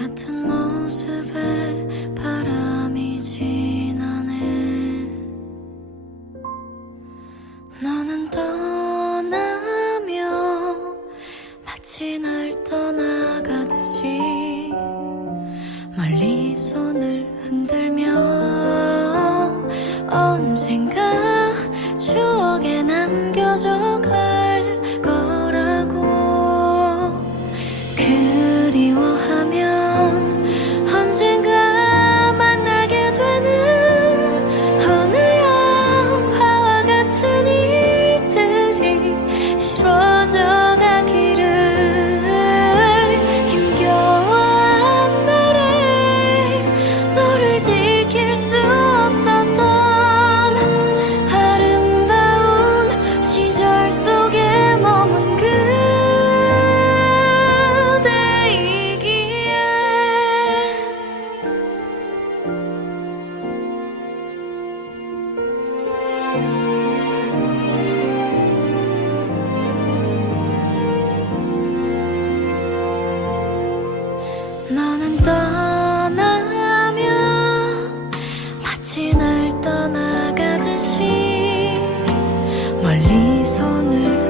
같은 모습에 바람이 지나네. 너는 떠나며 마치 날 떠나가듯이 멀리 손을 흔들며 언젠가 손을